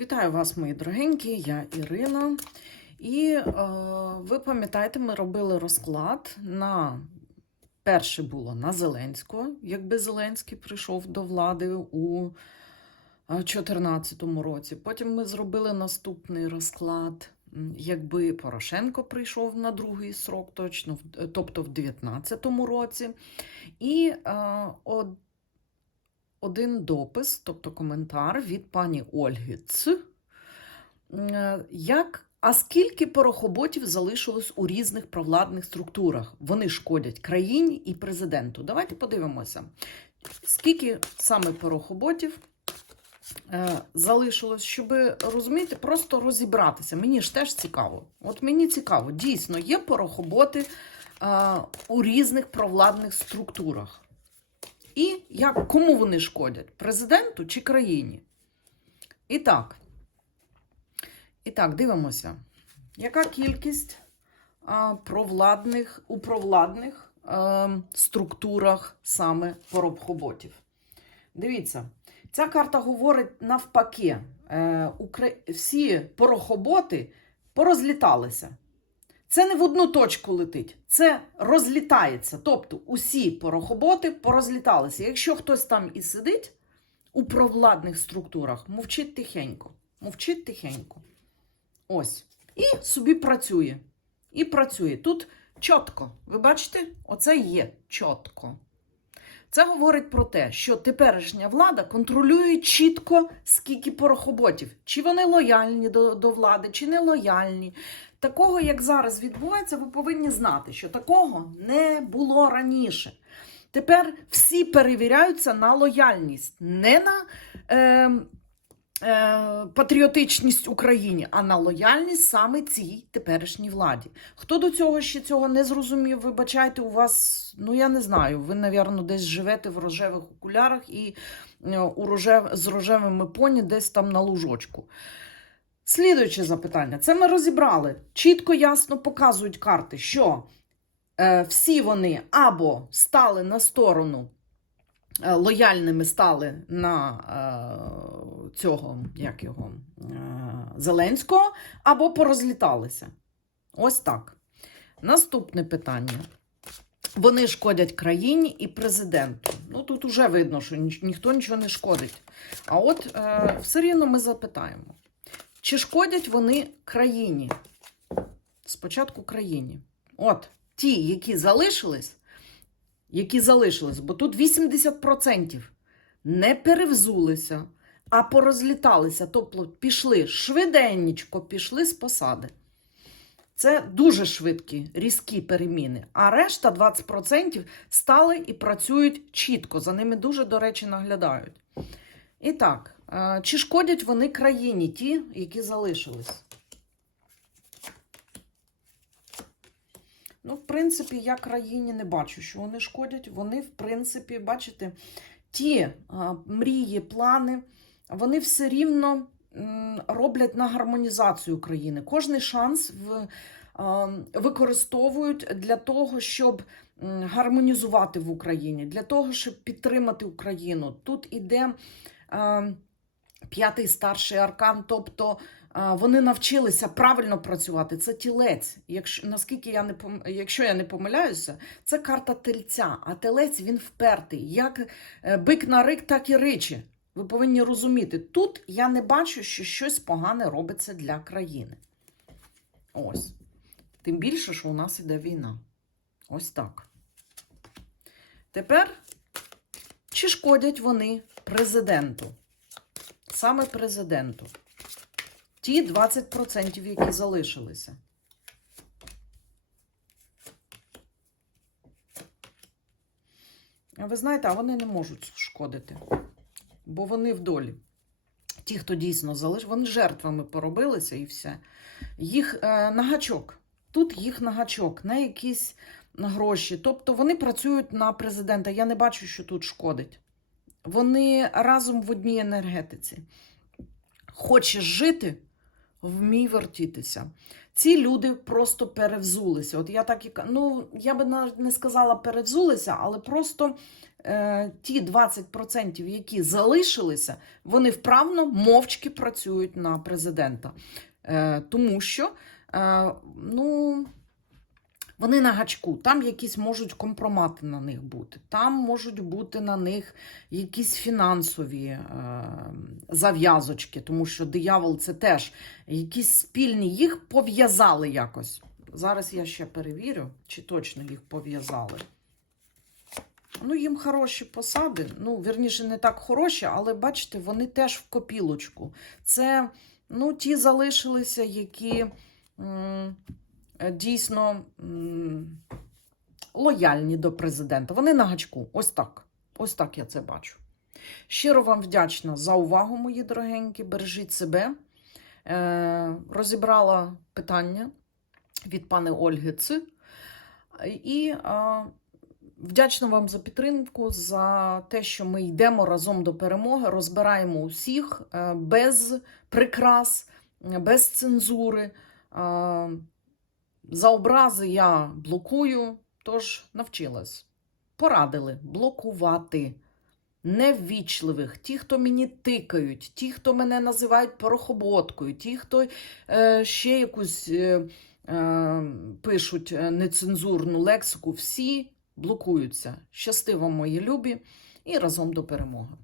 Вітаю вас, мої дорогенькі, я Ірина. І е, ви пам'ятаєте, ми робили розклад на перше було на Зеленського, якби Зеленський прийшов до влади у 2014 році. Потім ми зробили наступний розклад, якби Порошенко прийшов на другий срок, точно, тобто в 2019 році. І е, од, один допис, тобто коментар від пані Ольги Ц. Е, Як, а скільки порохоботів залишилось у різних провладних структурах? Вони шкодять країні і президенту. Давайте подивимося, скільки саме порохоботів е, залишилось, щоб розуміти, просто розібратися. Мені ж теж цікаво. От мені цікаво, дійсно, є порохоботи е, у різних провладних структурах. І як, кому вони шкодять? Президенту чи країні? І так. І так, дивимося. Яка кількість а, провладних, у провладних е, структурах саме порохоботів? Дивіться, ця карта говорить навпаки. Е. Всі порохоботи порозліталися. Це не в одну точку летить, це розлітається. Тобто усі порохоботи порозліталися. Якщо хтось там і сидить у провладних структурах, мовчить тихенько. Мовчить тихенько. Ось. І собі працює. І працює. Тут чітко. Ви бачите? Оце є чітко. Це говорить про те, що теперішня влада контролює чітко, скільки порохоботів. Чи вони лояльні до, до влади, чи не лояльні. Такого, як зараз відбувається, ви повинні знати, що такого не було раніше. Тепер всі перевіряються на лояльність, не на е, патріотичність Україні, а на лояльність саме цій теперішній владі. Хто до цього ще цього не зрозумів, вибачайте, у вас, ну я не знаю, ви, напевно, десь живете в рожевих окулярах і е, у рожев, з рожевими поні десь там на лужочку. Слідуюче запитання. Це ми розібрали. Чітко, ясно показують карти, що е, всі вони або стали на сторону, е, лояльними стали на е, цього, як його, е, Зеленського, або порозліталися. Ось так. Наступне питання. Вони шкодять країні і президенту. Ну тут уже видно, що ні- ніхто нічого не шкодить. А от е, все рівно ми запитаємо. Чи шкодять вони країні? Спочатку країні. От ті, які залишились, які залишились, бо тут 80% не перевзулися, а порозліталися, тобто пішли швиденнічко, пішли з посади. Це дуже швидкі, різкі переміни. А решта 20% стали і працюють чітко. За ними дуже, до речі, наглядають. І так, е, чи шкодять вони країні, ті, які залишились? Ну, в принципі, я країні не бачу, що вони шкодять. Вони, в принципі, бачите, ті мрії, плани, вони все рівно роблять на гармонізацію країни. Кожний шанс в, використовують для того, щоб гармонізувати в Україні, для того, щоб підтримати Україну. Тут іде п'ятий старший аркан, тобто вони навчилися правильно працювати. Це тілець. Якщо наскільки я не пом... якщо я не помиляюся, це карта тельця. А телець він впертий. Як е, бик на рик, так і ричі. Ви повинні розуміти, тут я не бачу, що щось погане робиться для країни. Ось. Тим більше, що у нас іде війна. Ось так. Тепер, чи шкодять вони президенту? Саме президенту. Ті 20%, які залишилися. Ви знаєте, а вони не можуть шкодити, бо вони в долі. Ті, хто дійсно залиш, вони жертвами поробилися і все. Їх е, на. Тут їх на гачок, на якісь гроші. Тобто вони працюють на президента. Я не бачу, що тут шкодить. Вони разом в одній енергетиці. Хочеш жити, вмій вертітися. Ці люди просто перевзулися. От я так і ну, я би навіть не сказала перевзулися, але просто е, ті 20%, які залишилися, вони вправно мовчки працюють на президента. Е, тому що е, ну, вони на гачку, там якісь можуть компромати на них бути, там можуть бути на них якісь фінансові е, зав'язочки, тому що диявол це теж якісь спільні, їх пов'язали якось. Зараз я ще перевірю, чи точно їх пов'язали. Ну, їм хороші посади. Ну, вірніше, не так хороші, але бачите, вони теж в копілочку. Це ну, ті залишилися, які дійсно лояльні до президента. Вони на гачку. Ось так. Ось так я це бачу. Щиро вам вдячна за увагу, мої дорогенькі. Бережіть себе. Е, розібрала питання від пани Ольги Ц. І е, вдячна вам за підтримку, за те, що ми йдемо разом до перемоги, розбираємо усіх е, без прикрас, е, без цензури. За образи я блокую, тож навчилась. Порадили блокувати неввічливих, ті, хто мені тикають, ті, хто мене називають порохоботкою, ті, хто е, ще якусь е, е, пишуть е, нецензурну лексику, всі блокуються. Щасти мої любі, і разом до перемоги.